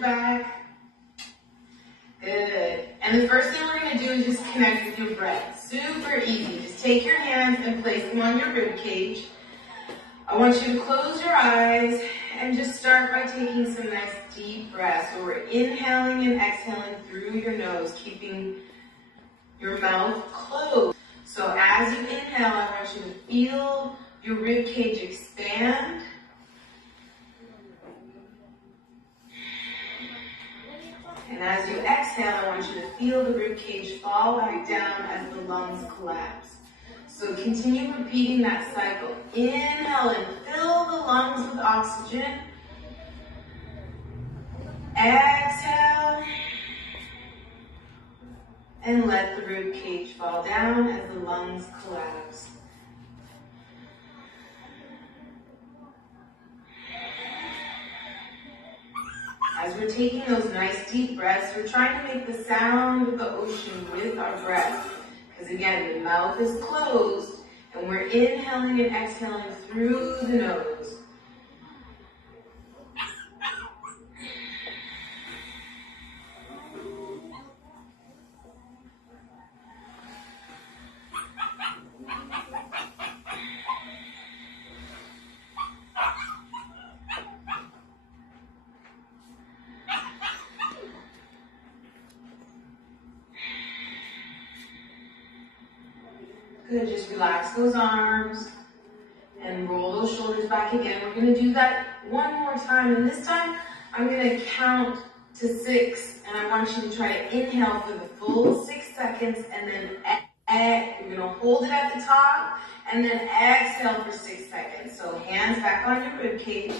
back. Good. And the first thing we're going to do is just connect with your breath. Super easy. Just take your hands and place them on your rib cage. I want you to close your eyes and just start by taking some nice deep breaths. So we're inhaling and exhaling through your nose, keeping your mouth closed. So as you inhale, I want you to feel your rib cage expand. And as you exhale, I want you to feel the rib cage fall back down as the lungs collapse. So continue repeating that cycle. Inhale and fill the lungs with oxygen. Exhale. And let the rib cage fall down as the lungs collapse. As we're taking those nice deep breaths, we're trying to make the sound of the ocean with our breath. Because again, the mouth is closed and we're inhaling and exhaling through the nose. Good, just relax those arms and roll those shoulders back again. We're going to do that one more time, and this time I'm going to count to 6, and I want you to try to inhale for the full 6 seconds, and then you're going to hold it at the top, and then exhale for 6 seconds. So hands back on your rib cage.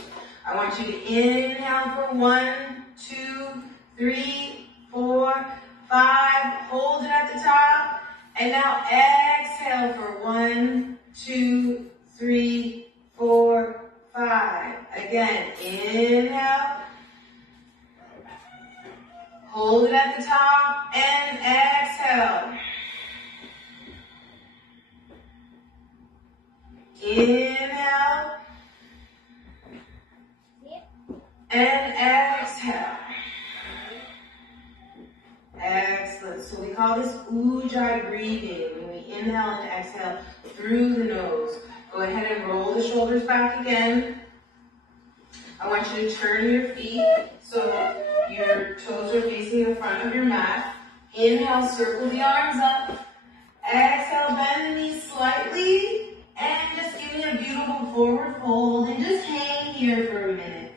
I want you to inhale for 1, 2, 3, 4, 5. Hold it at the top. And now exhale for 1, 2, 3, 4, 5. Again, inhale. Hold it at the top and exhale. Inhale. And exhale. Excellent. So we call this ujjayi breathing. When we inhale and exhale through the nose. Go ahead and roll the shoulders back again. I want you to turn your feet so your toes are facing the front of your mat. Inhale, circle the arms up. Exhale, bend the knees slightly. And just give me a beautiful forward fold. And just hang here for a minute.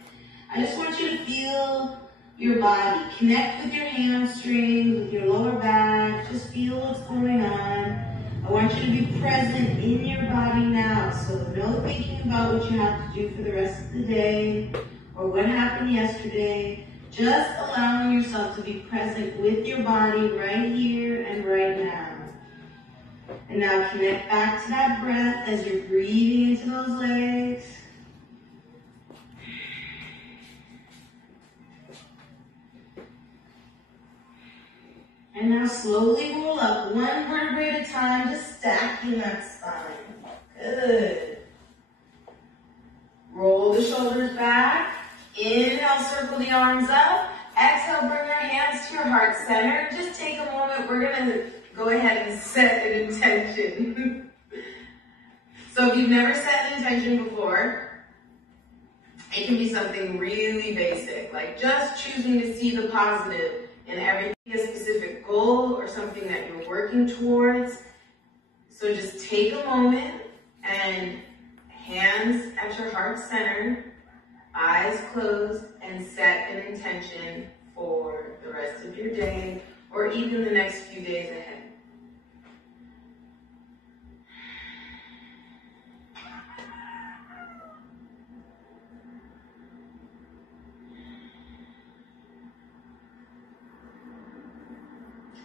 I just want you to feel your body. Connect with your hamstrings, with your lower back. Just feel what's going on. I want you to be present in your body now. So no thinking about what you have to do for the rest of the day or what happened yesterday. Just allowing yourself to be present with your body right here and right now. And now connect back to that breath as you're breathing into those legs. And now slowly roll up one vertebrae at a time, just stacking that spine. Good. Roll the shoulders back. Inhale, circle the arms up. Exhale, bring your hands to your heart center. Just take a moment. We're going to go ahead and set an intention. So if you've never set an intention before, it can be something really basic, like just choosing to see the positive in everything, a specific goal or something that you're working towards. So just take a moment and hands at your heart center, eyes closed, and set an intention for the rest of your day or even the next few days ahead.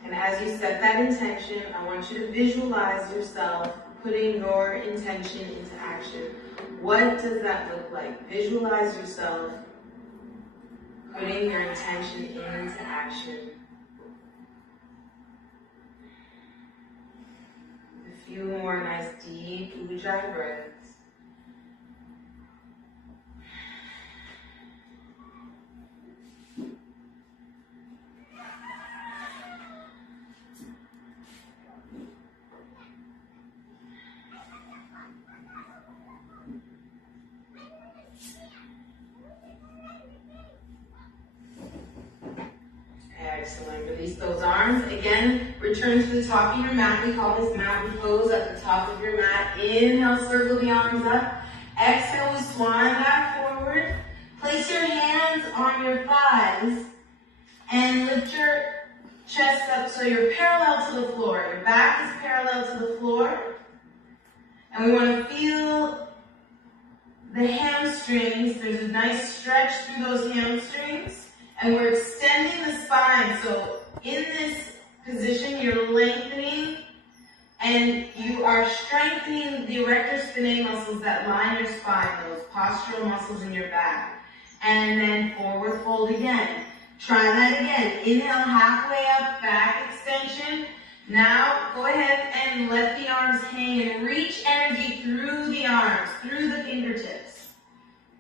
And as you set that intention, I want you to visualize yourself putting your intention into action. What does that look like? Visualize yourself putting your intention into action. A few more nice deep ujjayi breaths. Release those arms. Again, return to the top of your mat. We call this mountain pose at the top of your mat. Inhale, circle the arms up. Exhale, we swan back forward. Place your hands on your thighs and lift your chest up so you're parallel to the floor. Your back is parallel to the floor. And we want to feel the hamstrings. There's a nice stretch through those hamstrings. And we're extending the spine. So in this position, you're lengthening and you are strengthening the erector spinae muscles that line your spine, those postural muscles in your back. And then forward fold again. Try that again. Inhale, halfway up, back extension. Now, go ahead and let the arms hang and reach energy through the arms, through the fingertips.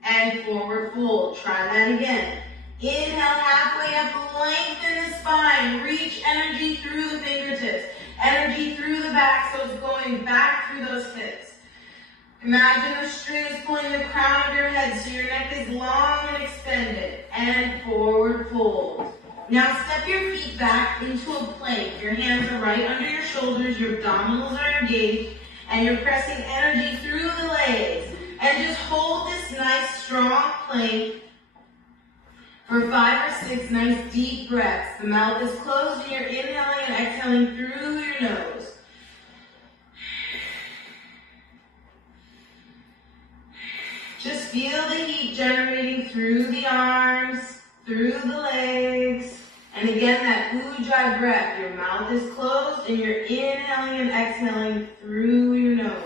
And forward fold. Try that again. Inhale, halfway up, lengthen the spine. Reach energy through the fingertips. Energy through the back, so it's going back through those hips. Imagine the string is pulling the crown of your head, so your neck is long and extended. And forward fold. Now step your feet back into a plank. Your hands are right under your shoulders, your abdominals are engaged, and you're pressing energy through the legs. And just hold this nice, strong plank for 5 or 6 nice deep breaths. The mouth is closed and you're inhaling and exhaling through your nose. Just feel the heat generating through the arms, through the legs. And again, that ujjayi breath. Your mouth is closed and you're inhaling and exhaling through your nose.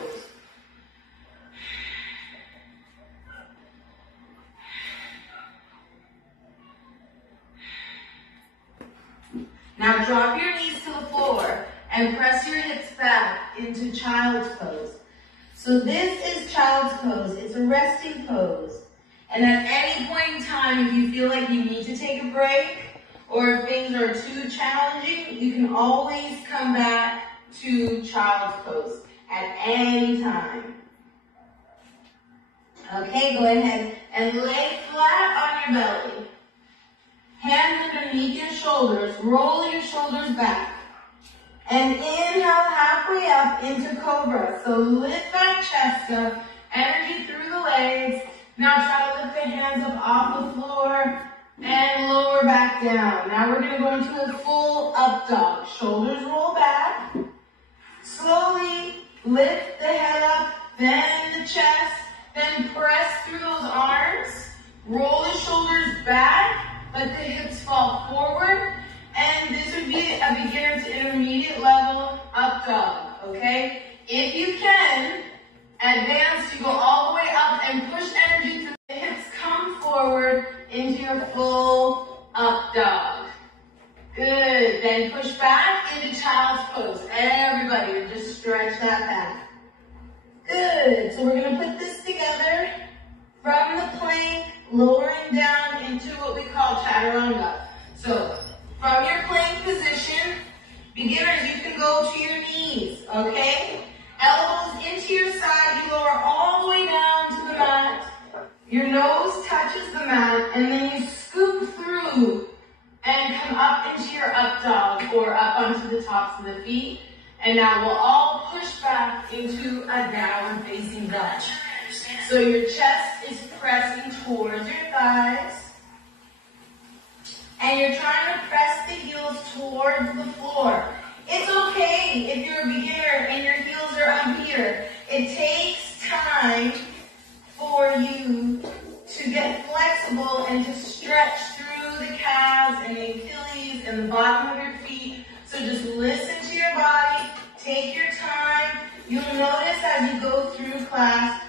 Now drop your knees to the floor and press your hips back into child's pose. So this is child's pose. It's a resting pose. And at any point in time, if you feel like you need to take a break or if things are too challenging, you can always come back to child's pose at any time. Okay, go ahead and lay flat on your belly. Hands underneath your shoulders, roll your shoulders back. And inhale halfway up into cobra. So lift that chest up, energy through the legs. Now try to lift the hands up off the floor and lower back down. Now we're going to go into a full up dog. Shoulders roll back. Slowly lift the head up, then the chest, then press through those arms. Roll the shoulders back. Let the hips fall forward, and this would be a beginner to intermediate level up dog, okay? If you can, advance, you go all the way up and push energy through the hips, come forward into your full up dog. Good, then push back into child's pose. Everybody, just stretch that back. Good, so we're gonna put this together from the plank, lowering down into what we call chaturanga. So, from your plank position, beginners, you can go to your knees, okay? Elbows into your side, you lower all the way down to the mat. Your nose touches the mat, and then you scoop through and come up into your up dog, or up onto the tops of the feet. And now we'll all push back into a downward facing dog. So your chest is pressing towards your thighs. And you're trying to press the heels towards the floor. It's okay if you're a beginner and your heels are up here. It takes time for you to get flexible and to stretch through the calves and the Achilles and the bottom of your feet. So just listen to your body. Take your time. You'll notice as you go through class,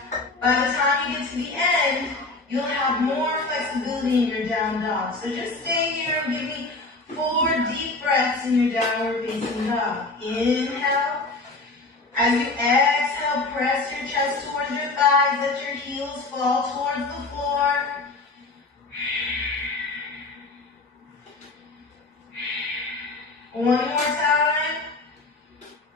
by the time you get to the end, you'll have more flexibility in your down dog. So just stay here and give me 4 deep breaths in your downward facing dog. Inhale. As you exhale, press your chest towards your thighs. Let your heels fall towards the floor. One more time.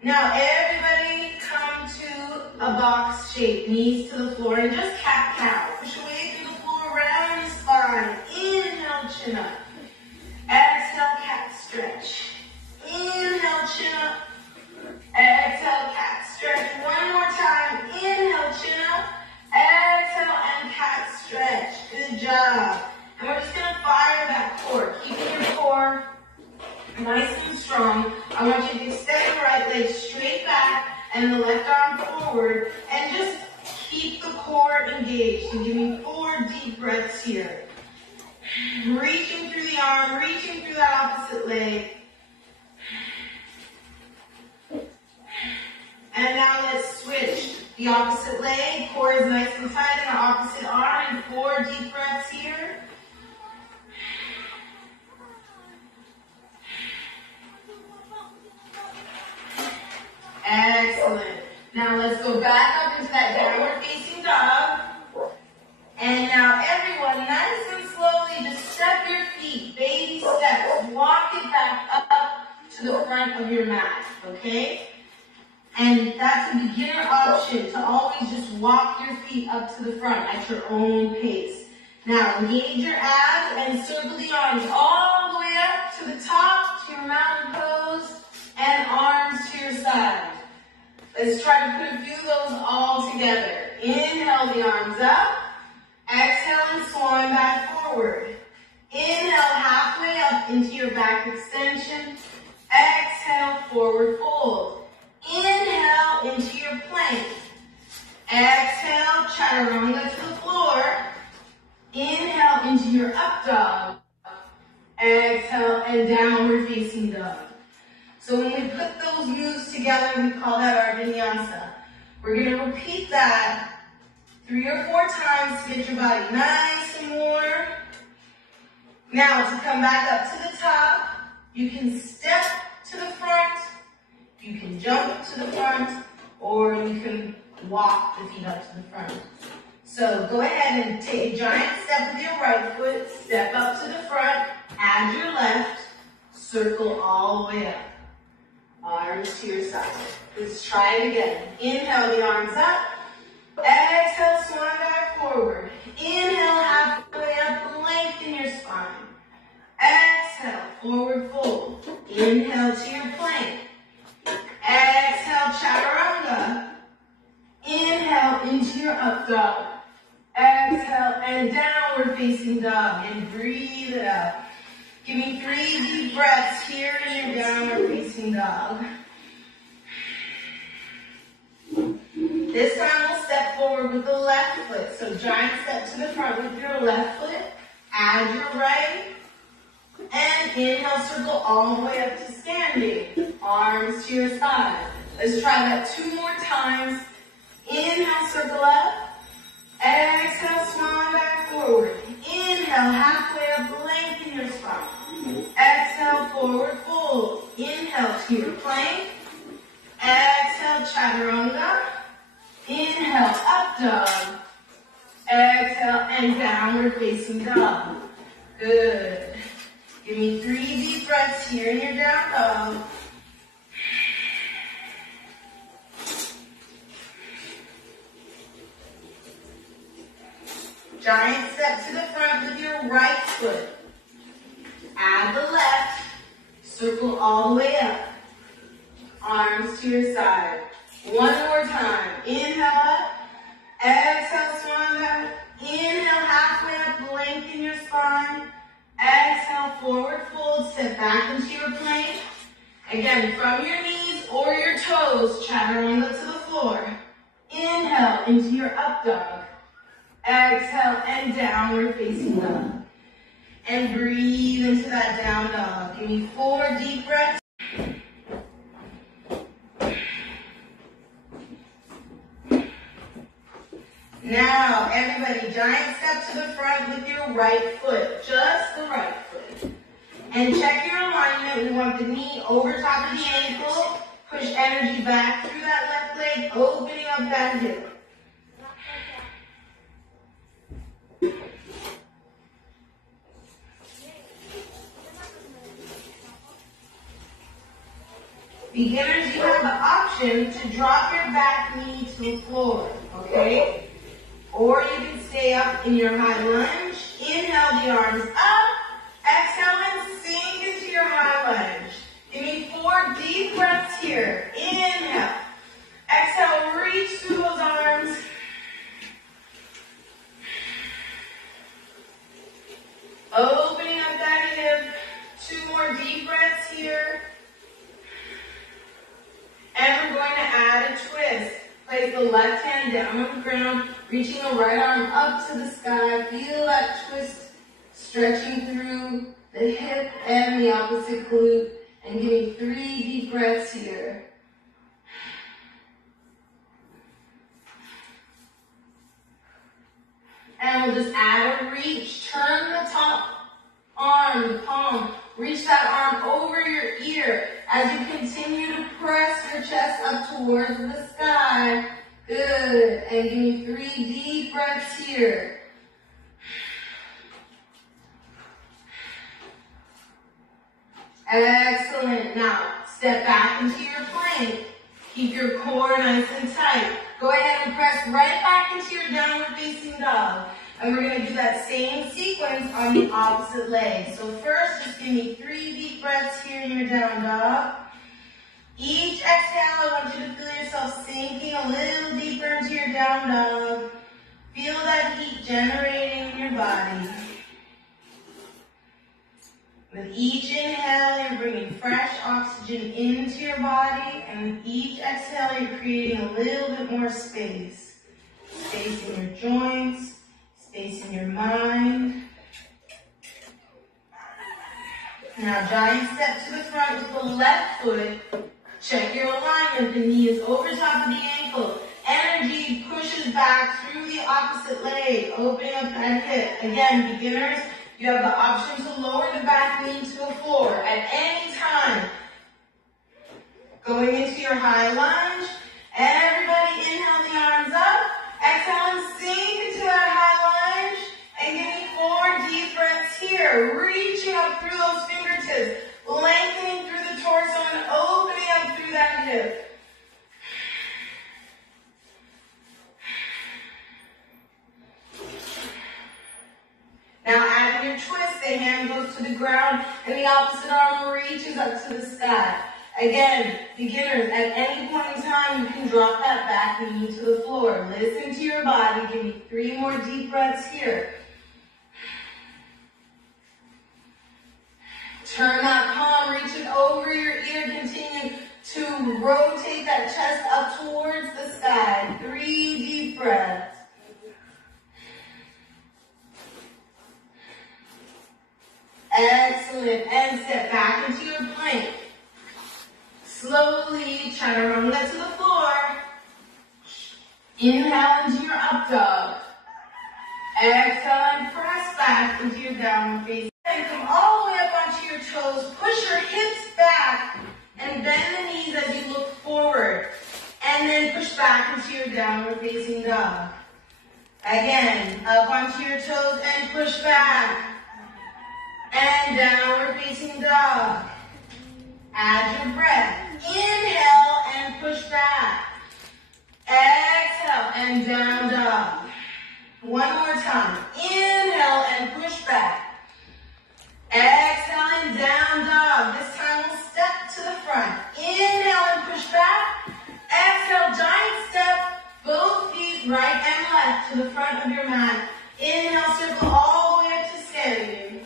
Now everybody come to a box shape, knees to the floor, and just cat-cow. Push away through the floor, round the spine. Inhale, chin up. Exhale, cat stretch. Nice and strong. I want you to extend the right leg straight back and the left arm forward, and just keep the core engaged. And give me 4 deep breaths here. Reaching through the arm, reaching through that opposite leg. And now let's switch. The opposite leg, core is nice and tight, and the opposite arm, and 4 deep breaths here. Excellent. Now let's go back up into that downward facing dog. And now everyone, nice and slowly, just step your feet, baby steps. Walk it back up to the front of your mat, okay? And that's a beginner option, to always just walk your feet up to the front at your own pace. Now engage your abs and circle the arms all the way up to the top, to your mountain pose, and arms to your side. Let's try to put a few of those all together. Inhale the arms up. Exhale and swan back forward. Inhale halfway up into your back extension. Exhale, forward fold. Inhale into your plank. Exhale, chaturanga to the floor. Inhale into your up dog. Exhale and downward facing dog. So when we put those moves together, we call that our vinyasa. We're going to repeat that 3 or 4 times to get your body nice and warm. Now to come back up to the top, you can step to the front, you can jump to the front, or you can walk the feet up to the front. So go ahead and take a giant step with your right foot, step up to the front, add your left, circle all the way up. Arms to your side. Let's try it again. Inhale the arms up. Exhale, swan back forward. Inhale, halfway up, lengthen your spine. Exhale, forward fold. Inhale to your plank. Exhale, chaturanga. Inhale into your up dog. Exhale and downward facing dog. And breathe it out. Give me 3 deep breaths here in your downward facing dog. This time we'll step forward with the left foot. So giant step to the front with your left foot. Add your right. And inhale, circle all the way up to standing. Arms to your side. Let's try that 2 more times. Inhale, circle up. Exhale, swan back forward. Inhale, halfway up, lengthen your spine. Exhale, forward fold. Inhale to your plank. Exhale, chaturanga. Inhale, up dog. Exhale, and downward facing dog. Good. Give me 3 deep breaths here in your down dog. Giant step to the front with your right foot. Add the left. Circle all the way up. Arms to your side. 1 more time. Inhale up. Exhale, swan back. Inhale, halfway up, lengthen your spine. Exhale, forward fold. Step back into your plank. Again, from your knees or your toes, chaturanga to the floor. Inhale into your up dog. Exhale and downward facing dog. And breathe into that down dog. Give me 4 deep breaths. Now, everybody, giant step to the front with your right foot. Just the right foot. And check your alignment. We want the knee over top of the ankle. Push energy back through that left leg, opening up that hip. Beginners, you have the option to drop your back knee to the floor, okay? Or you can stay up in your high lunge. Inhale the arms up. Exhale and sink into your high lunge. Give me 4 deep breaths here. Inhale. Exhale, reach through those arms. Opening up that hip. 2 more deep breaths here. left hand down on the ground, reaching the right arm up to the sky. Feel that twist stretching through the hip and the opposite glute. And give me 3 deep breaths here. And we'll just add a reach. Turn the top arm, the palm. Reach that arm over your ear as you continue to press your chest up towards the sky. Good. And give me 3 deep breaths here. Excellent. Now, step back into your plank. Keep your core nice and tight. Go ahead and press right back into your downward facing dog. And we're going to do that same sequence on the opposite leg. So first, just give me 3 deep breaths here in your down dog. Each exhale, I want you to feel yourself sinking a little deeper into your down dog. Feel that heat generating in your body. With each inhale, you're bringing fresh oxygen into your body, and with each exhale, you're creating a little bit more space. Space in your joints, space in your mind. Now, giant step to the front with the left foot. Check your alignment. The knee is over top of the ankle. Energy pushes back through the opposite leg, opening up that hip. Again, beginners, you have the option to lower the back knee to the floor at any time. Going into your high lunge. Everybody inhale the arms up. Exhale and sink into that high lunge. And give me 4 deep breaths here. Reaching up through those fingertips. Lengthening through the torso and opening up through that hip. Now, as your twist, the hand goes to the ground and the opposite arm reaches up to the sky. Again, beginners, at any point in time, you can drop that back knee to the floor. Listen to your body. Give me 3 more deep breaths here. Turn that palm, reach it over your ear. Continue to rotate that chest up towards the sky. 3 deep breaths. Excellent. And step back into your plank. Slowly chaturanga to the floor. Inhale into your up dog. Exhale and press back into your downward facing. And come all the way up onto your toes. Push your hips back and bend the knees as you look forward. And then push back into your downward facing dog. Again, up onto your toes and push back. And downward facing dog. Add your breath. Inhale and push back. Exhale and down dog. One more time. Inhale and push back. Exhale and down dog. This time we'll step to the front. Inhale and push back. Exhale, giant step. Both feet right and left to the front of your mat. Inhale, circle all the way up to standing.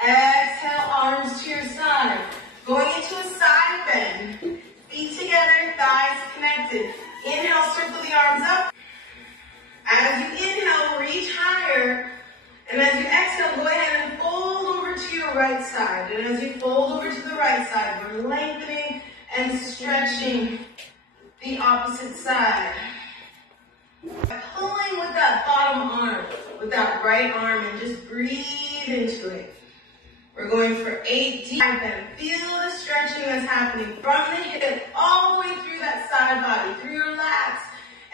Exhale, arms to your side. Going into a side bend. Feet together, thighs connected. Inhale, circle the arms up. As you inhale, reach higher. And as you exhale, go ahead and fold over to your right side. And as you fold over to the right side, we're lengthening and stretching the opposite side. Pulling with that bottom arm, with that right arm, and just breathe into it. We're going for 8 deep and feel the stretching that's happening from the hip all the way through that side body, through your lats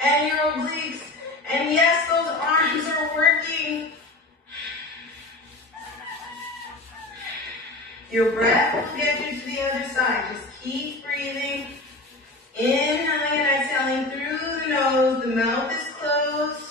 and your obliques. And yes, those arms are working. Your breath will get you to the other side. Just keep breathing. Inhaling and exhaling through the nose. The mouth is closed.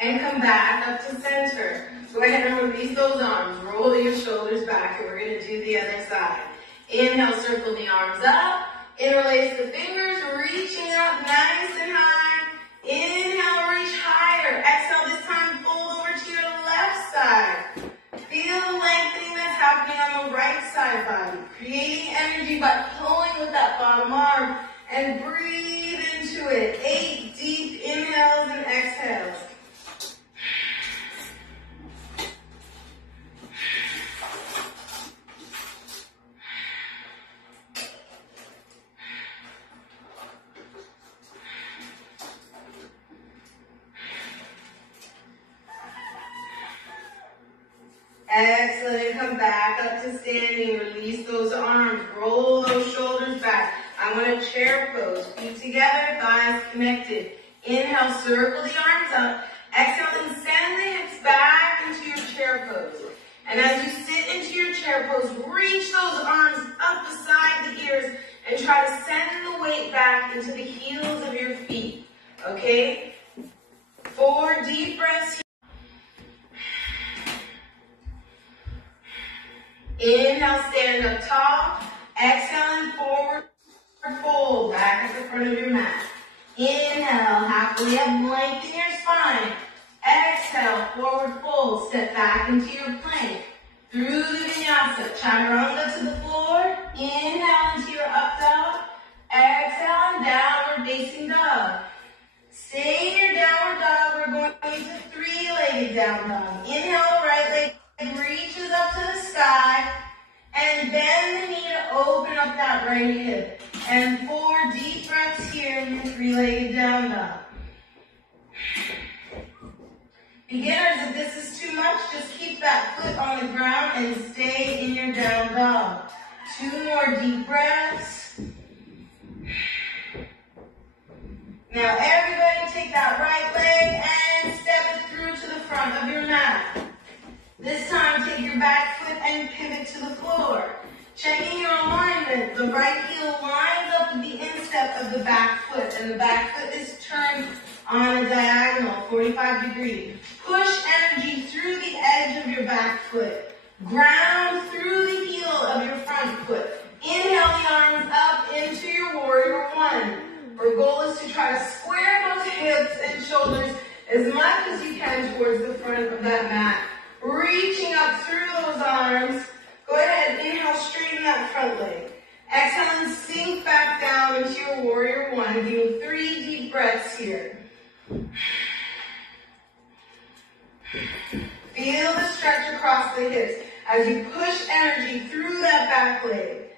And come back up to center. Go ahead and release those arms. Roll your shoulders back, and we're going to do the other side. Inhale, circle the arms up. Interlace the fingers, reaching up nice and high. Inhale, reach higher. Exhale, this time fold over to your left side. Feel the lengthening that's happening on the right breathing by pulling with that bottom arm and breathe into it. 8 deep inhales and exhales. Excellent. Come back up to standing. Release those arms. Roll those shoulders back. I want a chair pose. Feet together, thighs connected. Inhale, circle the arms up. Exhale, and send the hips back into your chair pose. And as you sit into your chair pose, reach those arms up beside the ears and try to send the weight back into the heels of your feet. Okay? 4 deep breaths. Inhale, stand up tall. Exhale, and forward fold back at the front of your mat. Inhale, halfway up, lengthen your spine. Exhale, forward fold. Step back into your plank. Through the vinyasa, chaturanga to the floor. Inhale into your up dog. Exhale, and downward facing dog. Stay in your downward dog. We're going into 3-legged down dog. Inhale, right leg reaches up to the sky, and bend the knee to open up that right hip. And 4 deep breaths here in your 3-legged down dog. Beginners, if this is too much, just keep that foot on the ground and stay in your down dog. 2 more deep breaths. Now everybody take that right leg and step it through to the front of your mat. This time, take your back foot and pivot to the floor. Checking your alignment. The right heel lines up with the instep of the back foot, and the back foot is turned on a diagonal, 45 degrees. Push energy through the edge of your back foot. Ground through the heel of your front foot. Inhale the arms up into your warrior 1. Our goal is to try to square those hips and shoulders as much as you can towards the front of that mat. Reaching up through those arms. Go ahead, inhale, straighten that front leg. Exhale and sink back down into your warrior 1. Doing 3 deep breaths here. Feel the stretch across the hips as you push energy through that back leg.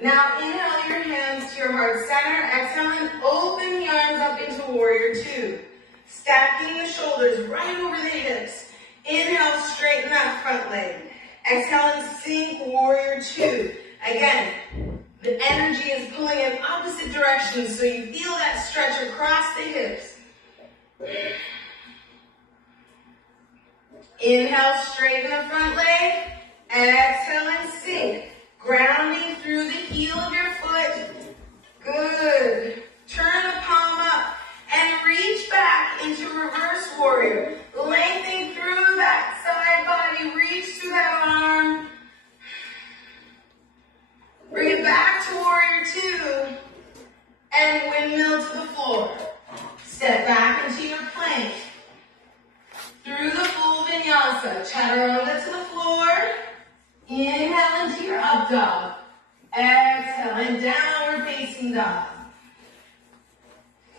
Now inhale your hands to your heart center. Exhale and open the arms up into warrior 2. Stacking the shoulders right over the hips. Inhale, straighten that front leg. Exhale and sink warrior 2. Again, the energy is pulling in opposite directions, so you feel that stretch across the hips. Inhale, straighten the front leg. Exhale and sink. Grounding through the heel of your foot. Good. Turn the palm up and reach back into reverse warrior. Lengthening through that side body. Reach through that arm. Bring it back to warrior 2. And windmill to the floor. Step back into your plank. Through the full vinyasa. Chaturanga to the floor. Inhale into your up dog. Exhale and downward facing dog.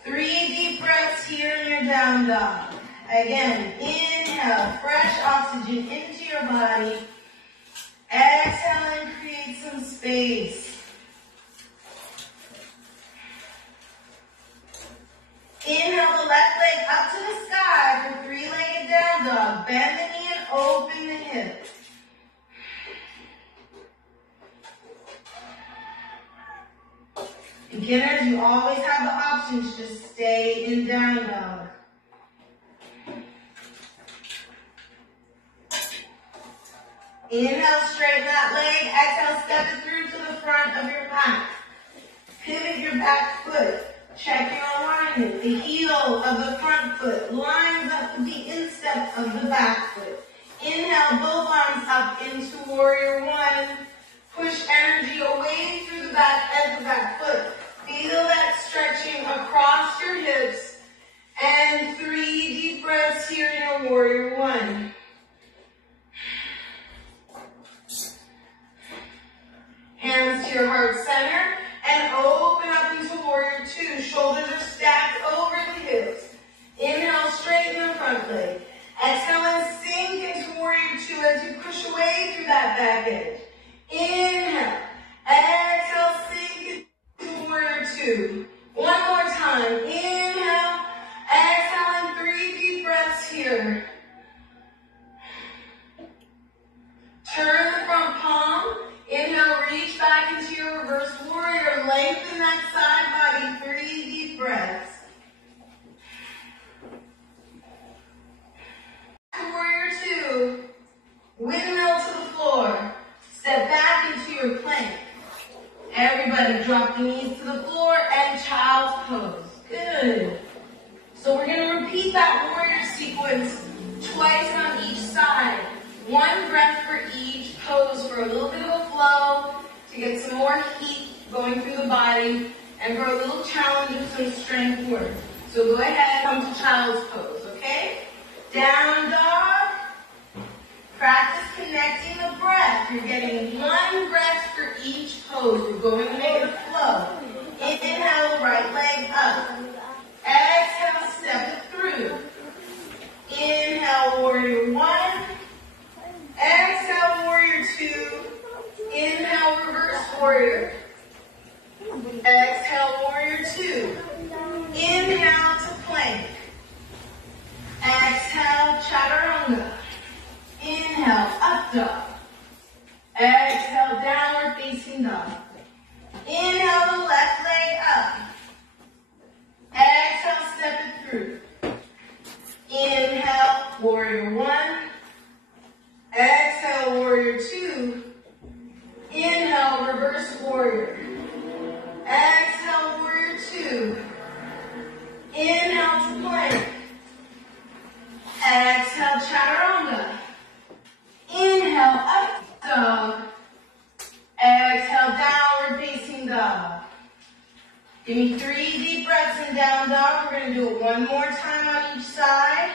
3 deep breaths here in your down dog. Again, inhale, fresh oxygen into your body. Exhale and create some space. Inhale the left leg up to the sky for 3-legged down dog. Bend the knee and open the hip. Beginners, you always have the option to just stay in down dog. Inhale, straighten that leg. Exhale, step it through to the front of your mat. Pivot your back foot. Check your alignment. The heel of the front foot lines up with the instep of the back foot. Inhale, both arms up into warrior 1. Push energy away through the back edge of that foot. Feel that stretching across your hips. And 3 deep breaths here in your warrior 1. Hands to to your heart center and open up into warrior two. Shoulders are stacked over the hips. Inhale, straighten the front leg. Exhale and sink into warrior two as you push away through that back edge. Inhale. Exhale, sink into warrior two. One more time. Inhale. Exhale and 3 deep breaths here. Turn the front palm. Inhale, reach back into your reverse warrior. Lengthen that side body. 3 deep breaths. Warrior two. Windmill to the floor. Step back into your plank. Everybody drop the knees to the floor and child's pose. Good. So we're going to repeat that warrior sequence twice on each side. 1 breath for each pose for a little bit of a flow, to get some more heat going through the body, and for a little challenge of some strength work. So go ahead, come to child's pose, okay? Down dog. Practice connecting the breath. You're getting 1 breath for each pose. We're going to make it a flow. Inhale, the right leg up. Exhale, step it through. Inhale, warrior one. Exhale, warrior two. Inhale, reverse warrior. Exhale, warrior two. Inhale to plank. Exhale, chaturanga. Inhale, up dog. Exhale, downward facing dog. Inhale, the left leg up. Exhale, step it through. Inhale, warrior one. Exhale, warrior two. Inhale, reverse warrior. Exhale, warrior two. Inhale to plank. Exhale, chaturanga. Inhale, up dog. Exhale, downward facing dog. Give me 3 deep breaths in down dog. We're going to do it one more time on each side.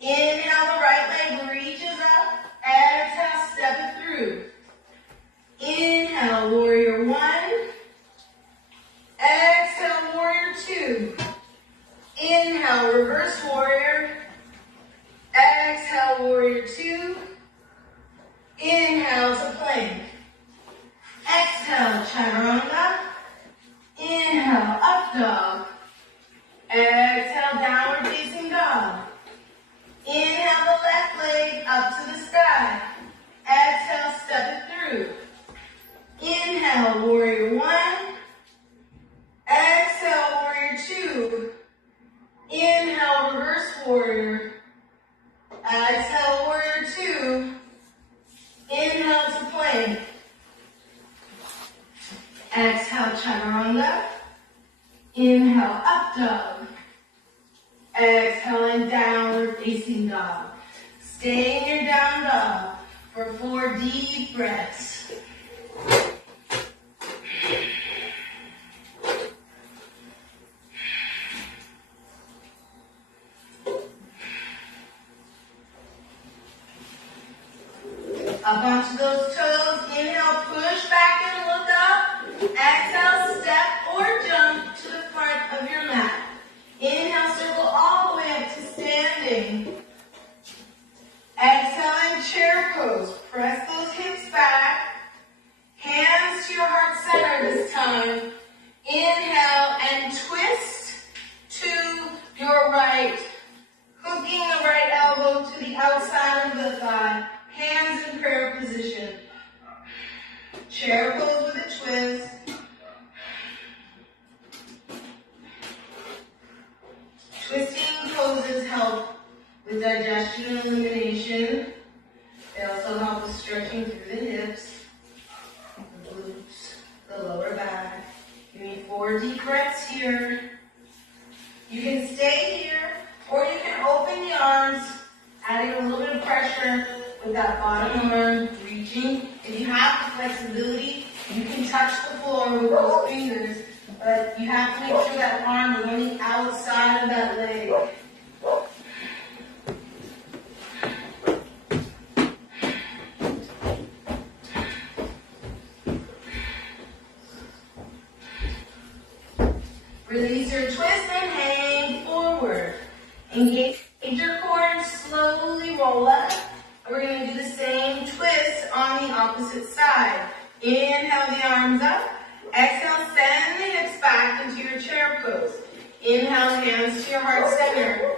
Inhale, the right leg reaches up. Exhale, step it through. Inhale, warrior one. Exhale, warrior two. Inhale, reverse warrior. Exhale, warrior two. Inhale to plank. Exhale, chaturanga. Inhale, up dog. Exhale, downward facing dog. Inhale, the left leg up to the sky. Exhale, step it through. Inhale, warrior one. Exhale, warrior two. Inhale, reverse warrior. Exhale, warrior two. Inhale to plank. Exhale, chaturanga. Inhale, up dog. Exhale and downward facing dog. Stay in your down dog for 4 deep breaths. Up onto those toes. Inhale, push back and look up. Exhale, step or jump to the front of your mat. Inhale, circle all the way up to standing. Exhale and chair pose. Press those hips back. Hands to your heart center this time. Inhale and twist to your right. Hooking the right elbow to the outside of the thigh. Hands in prayer position. Chair pose with a twist. Twisting poses help with digestion and elimination. They also help with stretching through the hips, the glutes, the lower back. Give me 4 deep breaths here. You can stay here, or you can open the arms, adding a little bit of pressure with that bottom arm reaching. If you have the flexibility, you can touch the floor with those fingers, but you have to make sure that arm is on the outside of that leg. Release your twist and hang forward. Engage your core and slowly roll up. We're going to do the same twist on the opposite side. Inhale the arms up. Exhale, send the hips back into your chair pose. Inhale, hands to your heart center.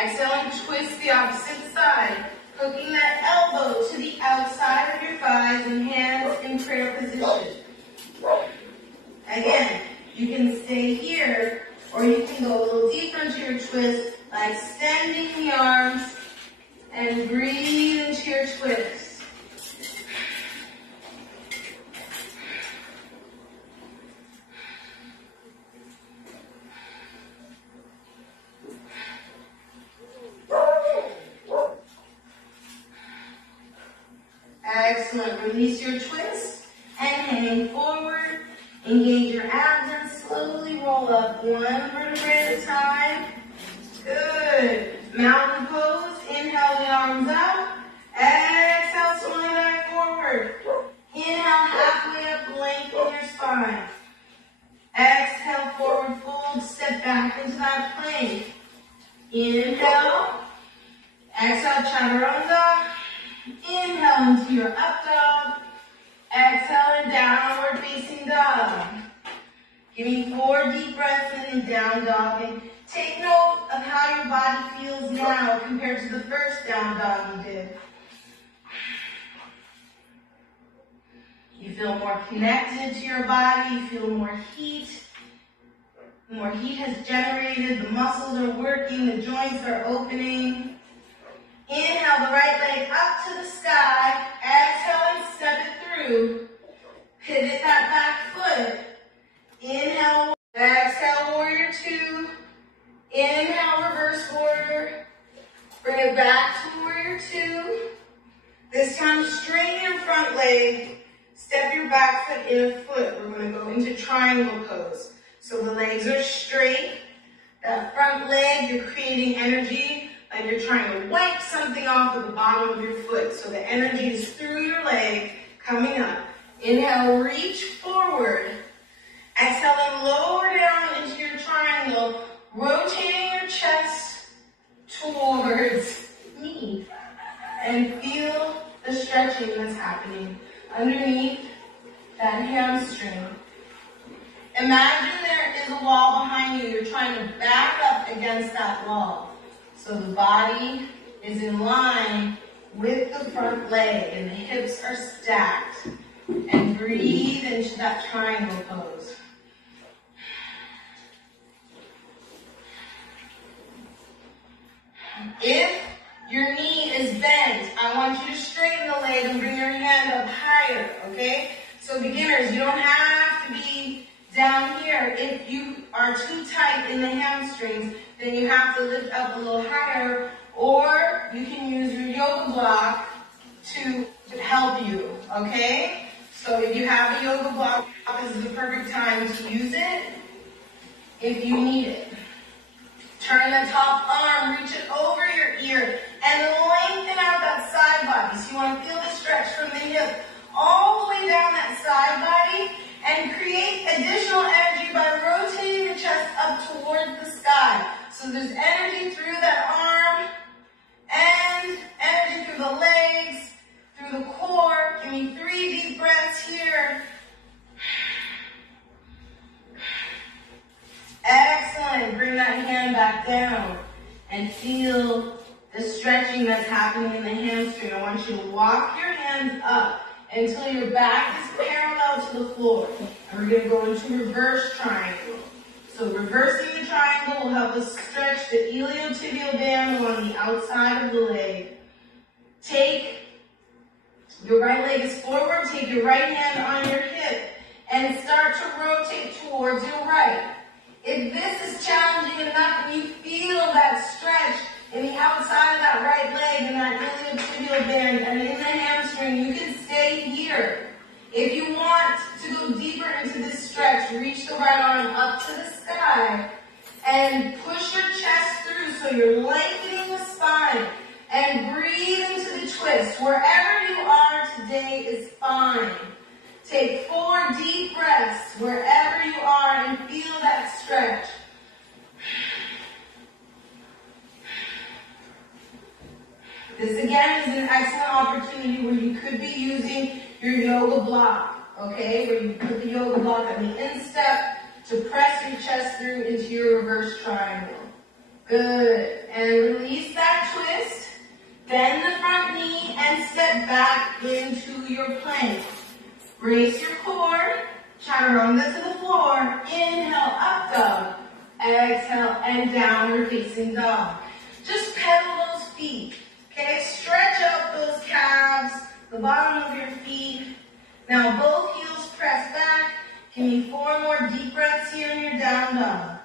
Exhale and twist the opposite side. Hooking that elbow to the outside of your thighs and hands in prayer position. Again, you can stay here or you can go a little deeper into your twist by extending the arms and breathe into your twist. Excellent. Release your twist and hang forward. Engage your abs and slowly roll up one vertebrae at a time. Good. Mountain pose. Inhale the arms up. Exhale, swing back forward. Inhale, halfway up, lengthen your spine. Exhale, forward fold. Step back into that plank. Inhale. Exhale, chaturanga. Inhale into your up dog. Exhale and downward facing dog. Give me 4 deep breaths in and down dog. And take note of how your body feels now compared to the first down dog you did. You feel more connected to your body. You feel more heat. More heat has generated. The muscles are working. The joints are opening. Inhale the right leg up to the sky. Exhale and step it through. Pivot that back foot. Inhale. Exhale, warrior 2. Inhale, reverse warrior. Bring it back to warrior 2. This time, straighten your front leg. Step your back foot in a foot. We're going to go into triangle pose. So the legs are straight. That front leg, you're creating energy. Like you're trying to wipe something off of the bottom of your foot. So the energy is through your leg, coming up. Inhale, reach forward. Exhale and lower down into your triangle, rotating your chest towards me. And feel the stretching that's happening underneath that hamstring. Imagine there is a wall behind you. You're trying to back up against that wall. So the body is in line with the front leg and the hips are stacked. And breathe into that triangle pose. If your knee is bent, I want you to straighten the leg and bring your hand up higher, okay? So beginners, you don't have to be down here. If you are too tight in the hamstrings, then you have to lift up a little higher, or you can use your yoga block to help you, okay? So if you have a yoga block, this is the perfect time to use it if you need it. Turn the top arm, reach it over your ear, and lengthen out that side body. So you want to feel the stretch from the hip all the way down that side body, and create additional energy by rotating your chest up towards the sky. So there's energy through that arm, and energy through the legs, through the core. Give me 3 deep breaths here. Excellent. Bring that hand back down and feel the stretching that's happening in the hamstring. I want you to walk your hands up until your back is parallel to the floor. And we're going to go into reverse triangle. So reversing the triangle will help us stretch the iliotibial band along the outside of the leg. Take your right leg is forward. Take your right hand on your hip and start to rotate towards your right. If this is challenging enough and you feel that stretch in the outside of that right leg and that iliotibial band and in the hamstring, you can stay here. If you want to go deeper into this stretch, reach the right arm up to the sky and push your chest through so you're lengthening the spine, and breathe into the twist. Wherever you are today is fine. Take 4 deep breaths wherever you are and feel that stretch. This again is an excellent opportunity where you could be using your yoga block, okay? Where you put the yoga block on the instep to press your chest through into your reverse triangle. Good. And release that twist. Bend the front knee and step back into your plank. Brace your core. Chaturanga to the floor. Inhale, up dog. Exhale, and downward facing dog. Just pedal those feet. Okay, stretch out those calves, the bottom of your feet. Now both heels press back. Give me 4 more deep breaths here in your down dog.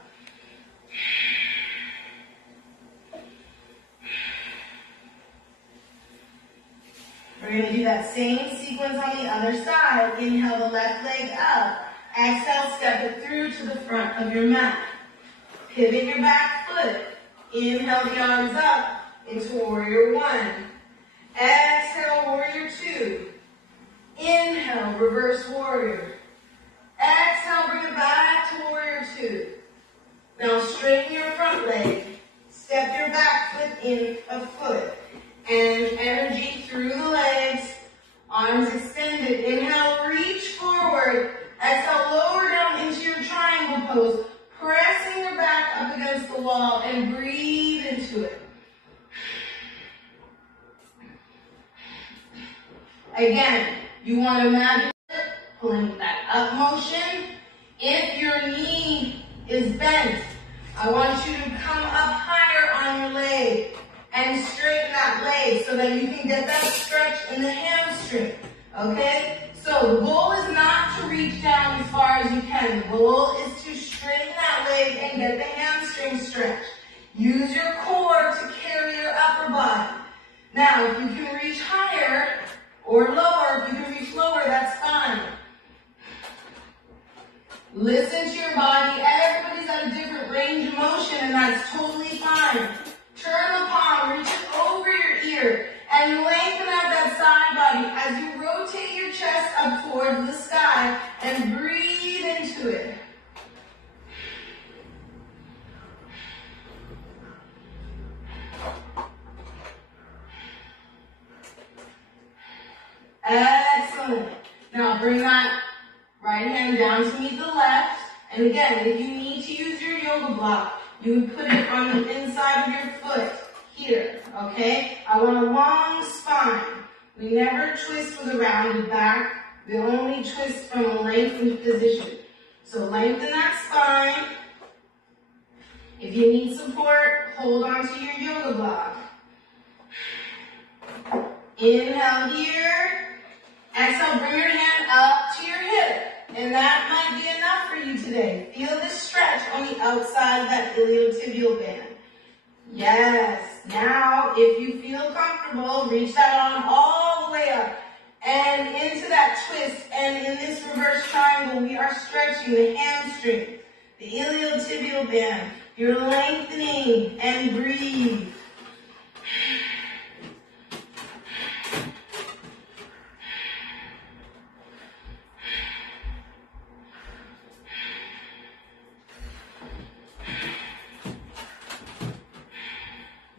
We're going to do that same sequence on the other side. Inhale the left leg up. Exhale, step it through to the front of your mat. Pivot your back foot. Inhale the arms up into warrior 1. Exhale, warrior 2. Inhale, reverse warrior. Exhale, bring it back to warrior 2. Now straighten your front leg. Step your back foot in a foot. And energy through the legs. Arms extended. Inhale, reach forward. Exhale, lower down into your triangle pose. Pressing your back up against the wall and breathe into it. Again, you want to imagine pulling that up motion. If your knee is bent, I want you to come up higher on your leg and straighten that leg so that you can get that stretch in the hamstring. Okay? So the goal is not to reach down as far as you can. The goal is to straighten that leg and get the hamstring stretch. Use your core to carry your upper body. Now, if you can reach higher, or lower, if you can reach lower, that's fine. Listen to your body. Everybody's at a different range of motion, and that's totally fine. Turn the palm, reach it over your ear, and lengthen out that side body as you rotate your chest up towards the sky and breathe into it. Excellent. Now bring that right hand down to meet the left. And again, if you need to use your yoga block, you would put it on the inside of your foot here, okay? I want a long spine. We never twist with a rounded back. We only twist from a lengthened position. So lengthen that spine. If you need support, hold on to your yoga block. Inhale here. Exhale, bring your hand up to your hip. And that might be enough for you today. Feel the stretch on the outside of that iliotibial band. Yes. Now, if you feel comfortable, reach that arm all the way up and into that twist. And in this reverse triangle, we are stretching the hamstring, the iliotibial band. You're lengthening and breathe.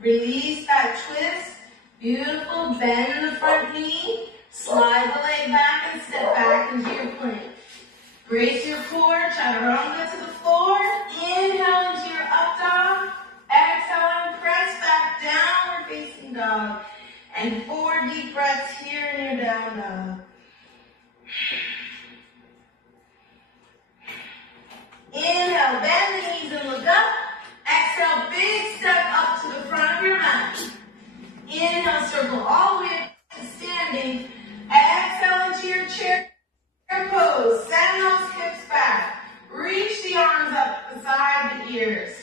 Release that twist. Beautiful. Bend the front knee. Slide the leg back and step back into your plank. Brace your core. Chaturanga to the floor. Inhale into your up dog. Exhale and press back. Downward facing dog. And 4 deep breaths here in your down dog. Inhale. Bend the knees and look up. Exhale, big step up to the front of your mat. Inhale, circle all the way up to standing. Exhale into your chair pose. Send those hips back. Reach the arms up beside the ears.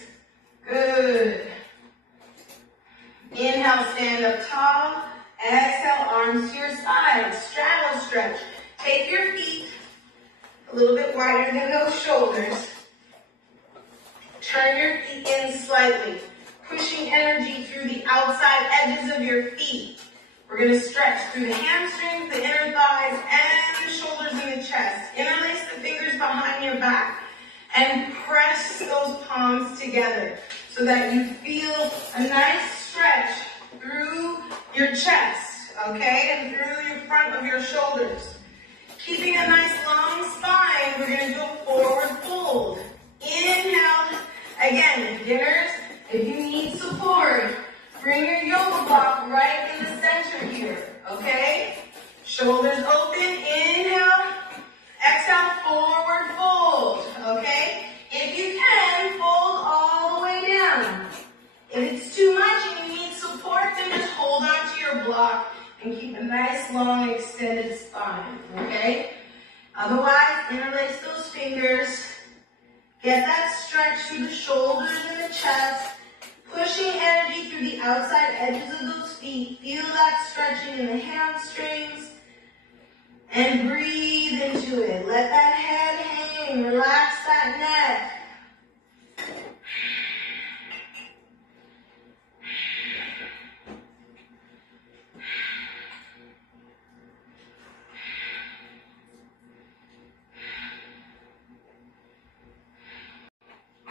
Good. Inhale, stand up tall. Exhale, arms to your sides. Straddle stretch. Take your feet a little bit wider than those shoulders. Turn your feet in slightly, pushing energy through the outside edges of your feet. We're going to stretch through the hamstrings, the inner thighs, and the shoulders and the chest. Interlace the fingers behind your back and press press those palms together so that you feel a nice stretch through your chest, okay, and through your front of your shoulders. Keeping a nice long spine, we're going to do a forward fold. Inhale. Again, beginners, if you need support, bring your yoga block right in the center here, okay? Shoulders open, inhale. Exhale, forward fold, okay? If you can, fold all the way down. If it's too much and you need support, then just hold on to your block and keep a nice, long, extended spine, okay? Otherwise, interlace those fingers. Get that stretch through the shoulders and the chest. Pushing energy through the outside edges of those feet. Feel that stretching in the hamstrings. And breathe into it. Let that head hang. Relax that neck.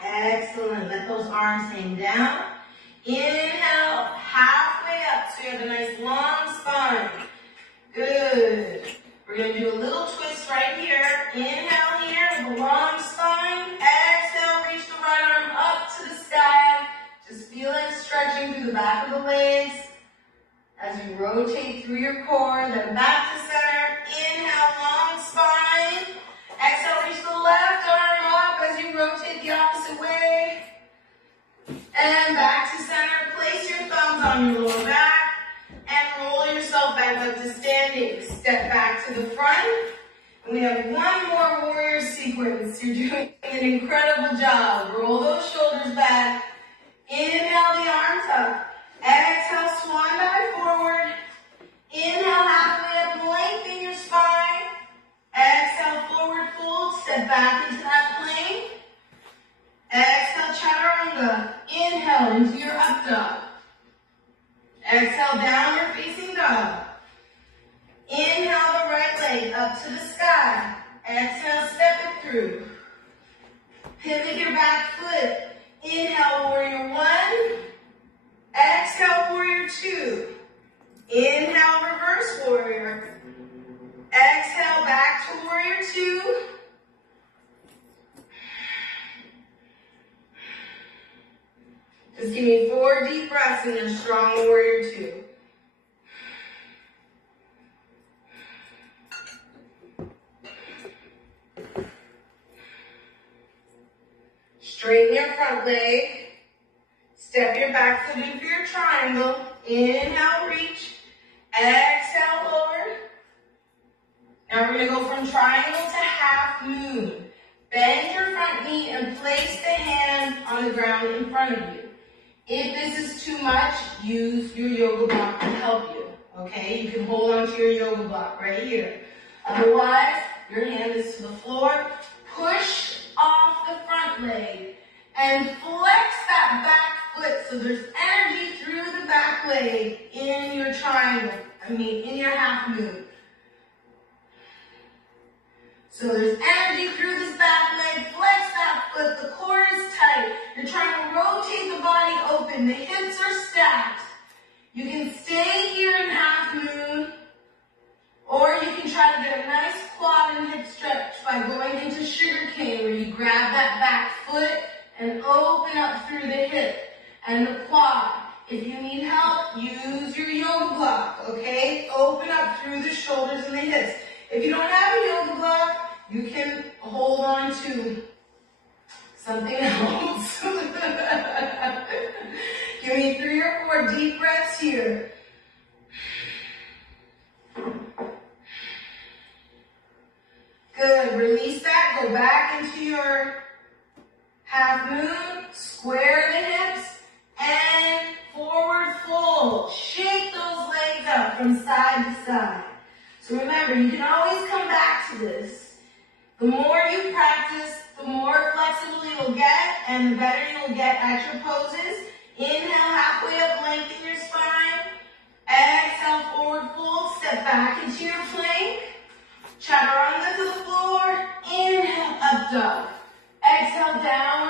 Excellent. Let those arms hang down. Inhale, halfway up. So you have a nice long spine. Good. We're going to do a little twist right here. Inhale here with a long spine. Exhale, reach the right arm up to the sky. Just feel it stretching through the back of the legs as you rotate through your core. Then back to center. Inhale, long spine. Exhale, reach the left arm up as you rotate the opposite way. And back to center. Place your thumbs on your lower back. And roll yourself back up to standing. Step back to the front. And we have one more warrior sequence. You're doing an incredible job. Roll those shoulders back. Inhale the arms up. Exhale, swan dive forward. Inhale, halfway up, lengthen your spine. Exhale, forward fold. Step back into that plank. Exhale, chaturanga. Inhale into your up dog. Exhale, downward facing dog. Inhale the right leg up to the sky. Exhale, step it through. Pivot your back foot. Inhale, warrior one. Exhale, warrior two. Inhale, reverse warrior. Exhale, back to warrior two. Just give me 4 deep breaths in your strong warrior two. Straighten your front leg. Step your back foot in for your triangle. Inhale, reach. Exhale, lower. Now we're going to go from triangle to half moon. Bend your front knee and place the hand on the ground in front of you. If this is too much, use your yoga block to help you, okay? You can hold on to your yoga block right here. Otherwise, your hand is to the floor. Push off the front leg and flex that back foot so there's energy through the back leg in your triangle, in your half moon. So there's energy through this back leg. Flex that foot. The core is tight. You're trying to rotate the body open. The hips are stacked. You can stay here in half moon, or you can try to get a nice quad and hip stretch by going into sugar cane, where you grab that back foot and open up through the hip and the quad. If you need help, use your yoga block, okay? Open up through the shoulders and the hips. If you don't have a yoga block, you can hold on to something else. Give me 3 or 4 deep breaths here. Good. Release that. Go back into your half moon. Square the hips and forward fold. Shake those legs up from side to side. So remember, you can always come back to this. The more you practice, the more flexible you'll get and the better you'll get at your poses. Inhale, halfway up, lengthen your spine. Exhale, forward fold. Step back into your plank. Chaturanga to the floor. Inhale, up dog. Exhale, down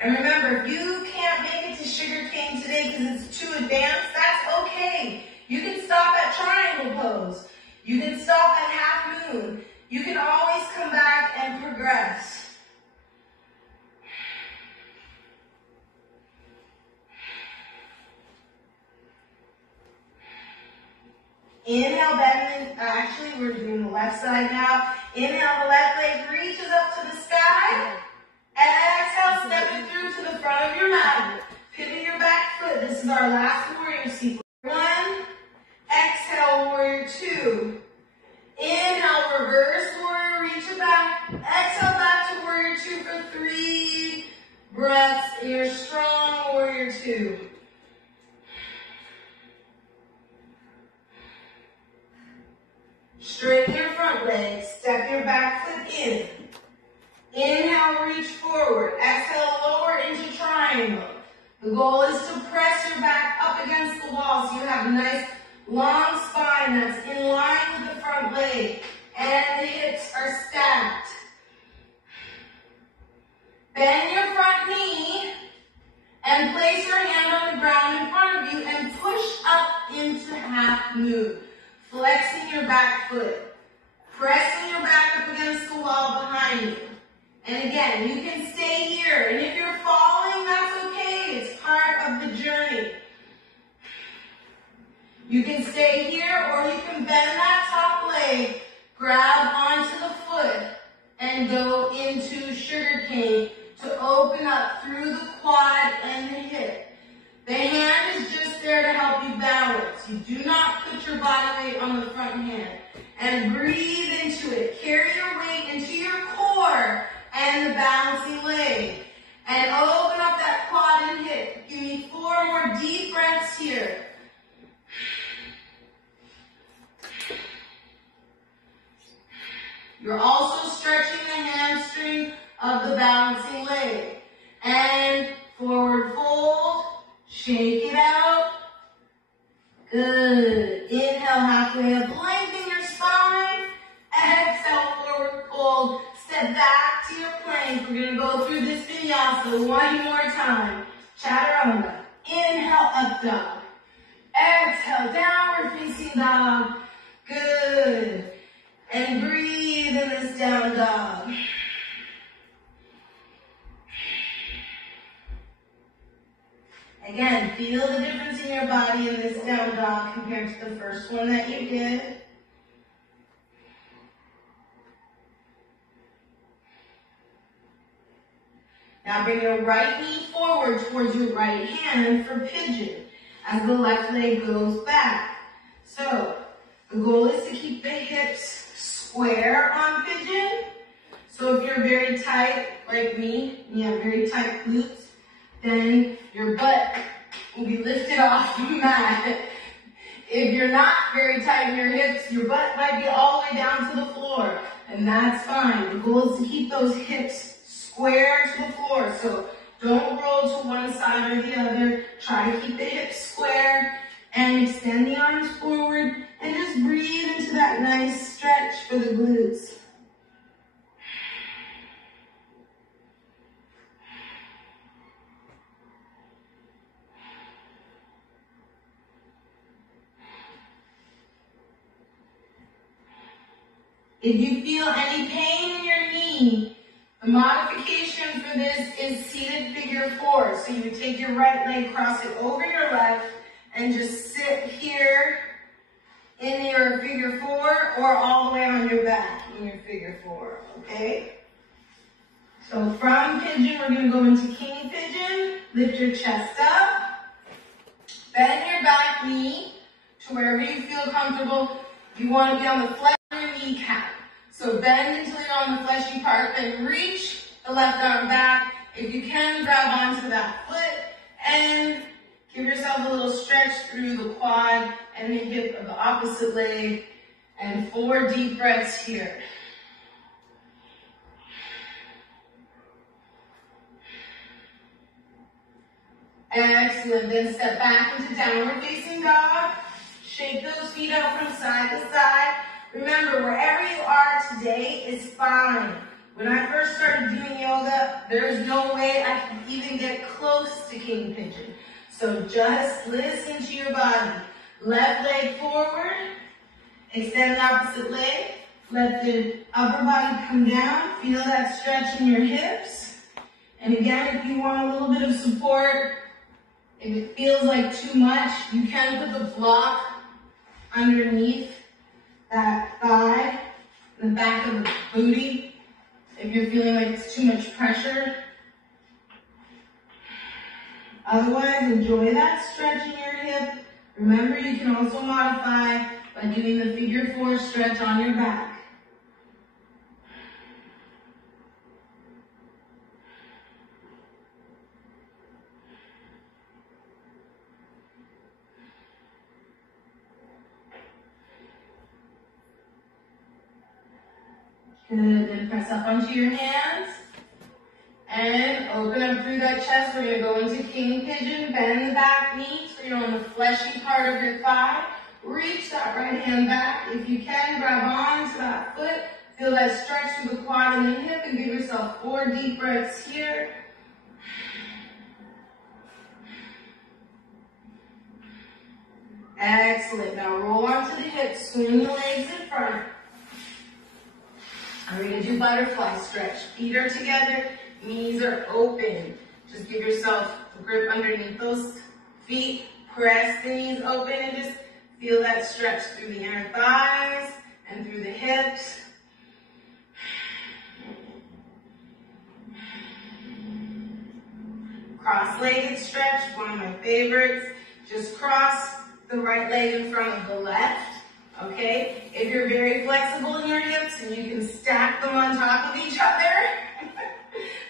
And remember, if you can't make it to sugar cane today because it's too advanced, that's okay. You can stop at triangle pose. You can stop at half moon. You can always come back and progress. Inhale, bend. Actually, we're doing the left side now. Inhale, the left leg reaches up to the sky. Exhale, step it through to the front of your mat. Pivot your back foot. This is our last warrior sequence. 1. Exhale, warrior 2. Inhale, reverse warrior, reach it back. Exhale, back to warrior 2 for 3 breaths in your strong warrior 2. Straighten your front leg, step your back foot in. Inhale, reach forward. Exhale, lower into triangle. The goal is to press your back up against the wall so you have a nice long spine that's in line with the front leg. And the hips are stacked. Bend your front knee and place your hand on the ground in front of you and push up into half moon. Flexing your back foot. Pressing your back up against the wall behind you. And again, you can stay here. And if you're falling, that's okay. It's part of the journey. You can stay here or you can bend that top leg, grab onto the foot, and go into sugar cane to open up through the quad and the hip. The hand is just there to help you balance. You do not put your body weight on the front hand. And breathe into it. Carry your weight into your core and the balancing leg. And open up that quad and hip. Give me 4 more deep breaths here. You're also stretching the hamstring of the balancing leg. And forward fold. Shake it out. Good. Inhale, halfway up. Lengthen your spine. Exhale, forward fold. Step back to your plank. We're going to go through this vinyasa one more time. Chaturanga. Inhale, up dog. Exhale, downward facing dog. Good. And breathe in this down dog. Again, feel the difference in your body in this down dog compared to the first one that you did. Now bring your right knee forward towards your right hand for pigeon as the left leg goes back. So, the goal is to keep the hips square on pigeon. So if you're very tight, like me, you have very tight glutes, then your butt will be lifted off the mat. If you're not very tight in your hips, your butt might be all the way down to the floor, and that's fine. The goal is to keep those hips square to the floor, so don't roll to one side or the other. Try to keep the hips square and extend the arms forward and just breathe into that nice stretch for the glutes. If you feel any pain in your knee, the modification for this is seated figure 4. So you take your right leg, cross it over your left, and just sit here in your figure 4 or all the way on your back in your figure 4, okay? So from pigeon, we're going to go into king pigeon. Lift your chest up. Bend your back knee to wherever you feel comfortable. You want to be on the flesh of your kneecap. So bend until you're on the fleshy part, then reach the left arm back. If you can, grab onto that foot and give yourself a little stretch through the quad and the hip of the opposite leg. And 4 deep breaths here. Excellent. Then step back into downward facing dog. Shake those feet out from side to side. Remember, wherever you are today is fine. When I first started doing yoga, there's no way I could even get close to king pigeon. So just listen to your body. Left leg forward, extend the opposite leg. Let the upper body come down. Feel that stretch in your hips. And again, if you want a little bit of support, if it feels like too much, you can put the block underneath that thigh, the back of the booty, if you're feeling like it's too much pressure. Otherwise, enjoy that stretch in your hip. Remember, you can also modify by doing the figure 4 stretch on your back. Good, then press up onto your hands and open up through that chest. We're going to go into king pigeon, bend the back knee so you're on the fleshy part of your thigh. Reach that right hand back. If you can, grab on to that foot. Feel that stretch through the quad and the hip and give yourself 4 deep breaths here. Excellent. Now roll onto the hips, swing the legs in front. We're going to do butterfly stretch. Feet are together, knees are open. Just give yourself a grip underneath those feet. Press the knees open and just feel that stretch through the inner thighs and through the hips. Cross-legged stretch, one of my favorites. Just cross the right leg in front of the left. Okay, if you're very flexible in your hips and you can stack them on top of each other,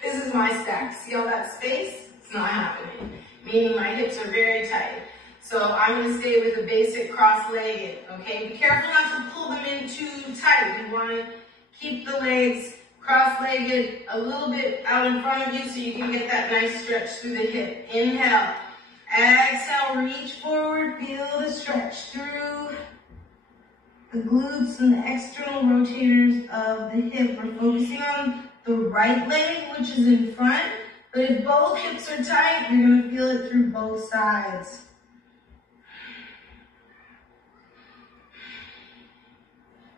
this is my stack. See all that space? It's not happening, meaning my hips are very tight. So I'm going to stay with the basic cross-legged, okay? Be careful not to pull them in too tight. You want to keep the legs cross-legged a little bit out in front of you so you can get that nice stretch through the hip. Inhale. Exhale, reach forward, feel the stretch through the glutes and the external rotators of the hip. We're focusing on the right leg, which is in front, but if both hips are tight, you're going to feel it through both sides.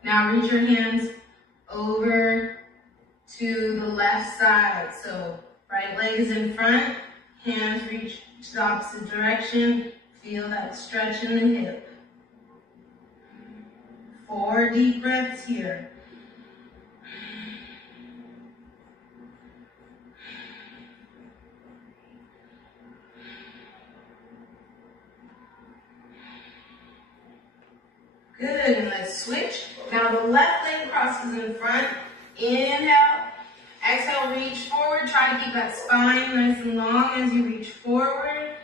Now reach your hands over to the left side. So right leg is in front, hands reach to the opposite direction. Feel that stretch in the hip. 4 deep breaths here. Good, and let's switch. Now the left leg crosses in front. Inhale. Exhale, reach forward. Try to keep that spine nice and long as you reach forward.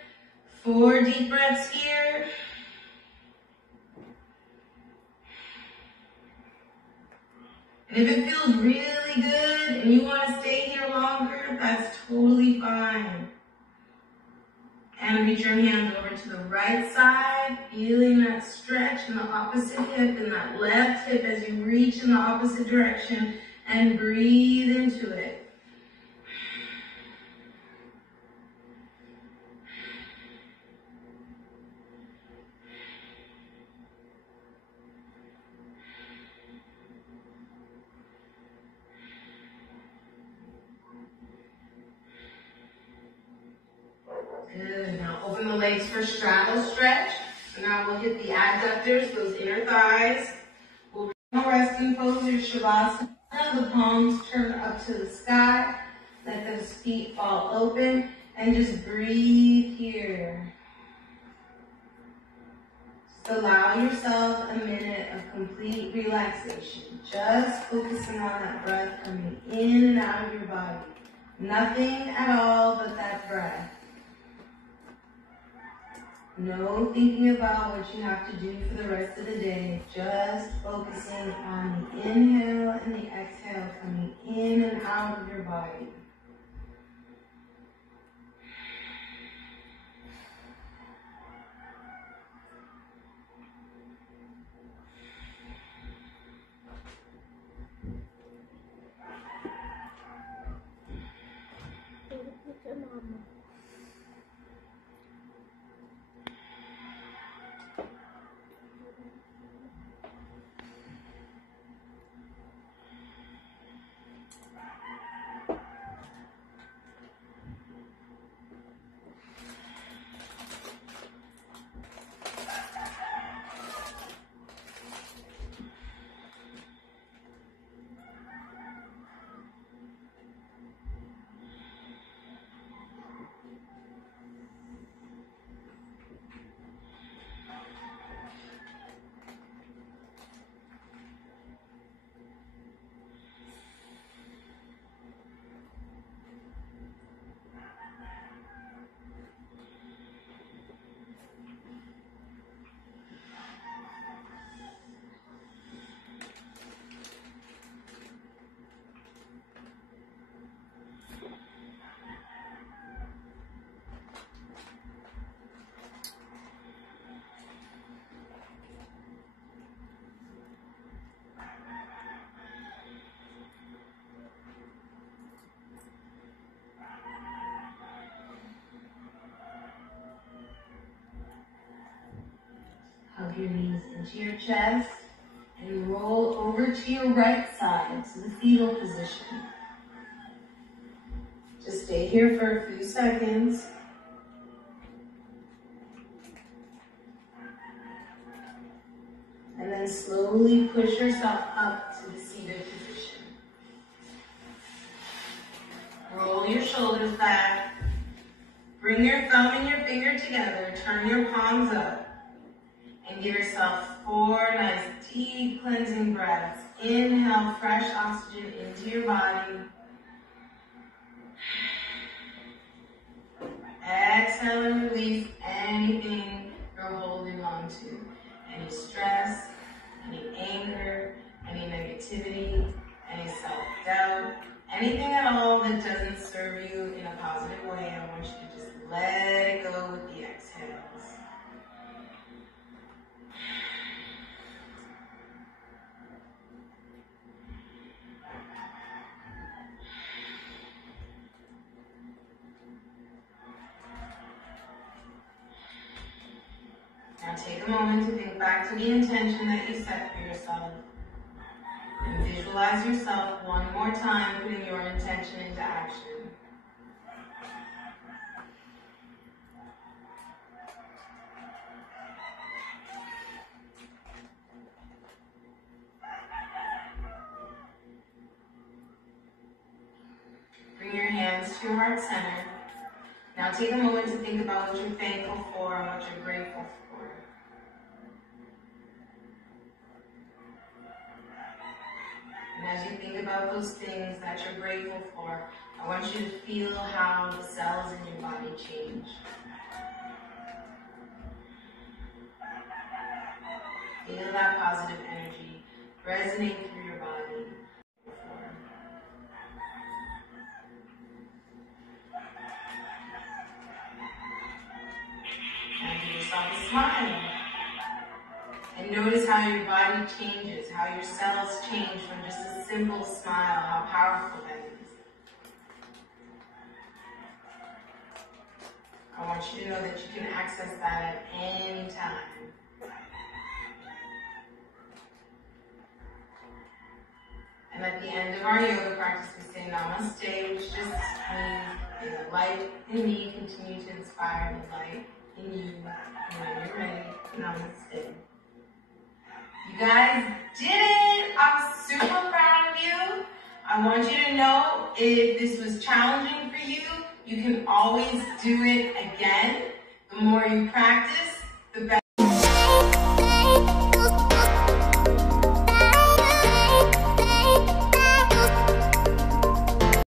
4 deep breaths here. And if it feels really good and you want to stay here longer, that's totally fine. And reach your hands over to the right side, feeling that stretch in the opposite hip and that left hip as you reach in the opposite direction, and breathe into it. Good. Now open the legs for straddle stretch. So now we'll hit the adductors, those inner thighs. We'll bring the resting pose, your shavasana. The palms turn up to the sky. Let those feet fall open and just breathe here. Just allow yourself a minute of complete relaxation. Just focusing on that breath coming in and out of your body. Nothing at all but that breath. No thinking about what you have to do for the rest of the day. Just focusing on the inhale and the exhale coming in and out of your body. of your knees into your chest and roll over to your right side to the fetal position. Just stay here for a few seconds. And then slowly push yourself up to the seated position. Roll your shoulders back. Bring your thumb and your finger together. Turn your palms up. And give yourself 4 nice deep cleansing breaths. Inhale fresh oxygen into your body. Exhale and release anything you're holding on to. Any stress, any anger, any negativity, any self-doubt, anything at all that doesn't serve you in a positive way. I want you to just let it go with the exhales. Now take a moment to think back to the intention that you set for yourself. And visualize yourself one more time putting your intention into action. Bring your hands to your heart center. Now take a moment to think about what you're thankful for and what you're grateful for. And as you think about those things that you're grateful for, I want you to feel how the cells in your body change. Feel that positive energy resonate through your body. And give yourself a smile. And notice how your body changes, how your cells change from just a simple smile, how powerful that is. I want you to know that you can access that at any time. And at the end of our yoga practice, we say namaste, which just means may the light in me continue to inspire the light in you. And when you're ready, namaste. You guys did it! I'm super proud of you. I want you to know if this was challenging for you, you can always do it again. The more you practice,